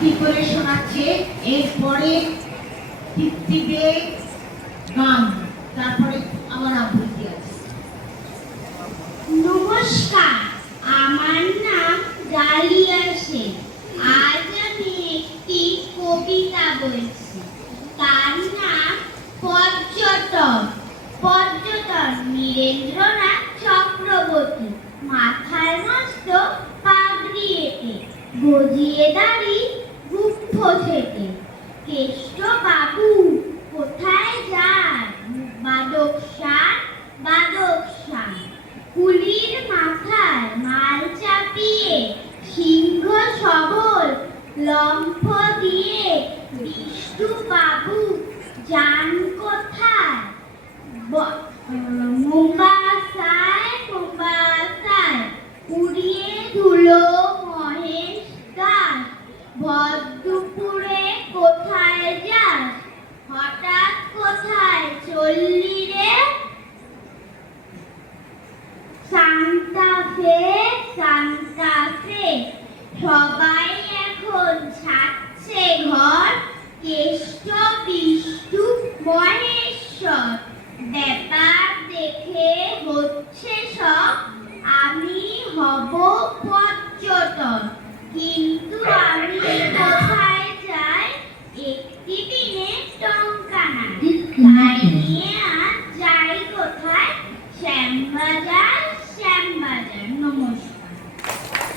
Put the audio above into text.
আবৃত্তি করে শোনাচ্ছে। এরপরে তৃপ্তিবে গান, তারপরে আমার আবৃত্তি আছে। নমস্কার, আমার নাম ডালিয়া সেন। আজ আমি একটি কবিতা বলছি। তার নাম পর্যটন। পর্যটন নীরেন্দ্রনাথ চক্রবর্তী। মাথায় মস্ত পাগড়ি এঁটে, গজিয়ে দাড়ি গুপ্ত থেকে। কেষ্ট বাবু কোথায় যান? বাদক শান, বাদক শান। কুলির মাথায় মাল চাপিয়ে, সিংহ সবল লম্ফ দিয়ে। বিষ্ণু বাবু যান কোথায়? মোম্বাসায়, মোম্বাসায়। উড়িয়ে ধুলো মহেশ দাস। ভর দুপুরে কোথায় যাস? হঠাৎ কোথায় চললি রে? সান্তা ফে, সান্তা ফে। সবাই এখন ছাড়ছে ঘর। কেষ্ট, বিষ্ণু, মহেশ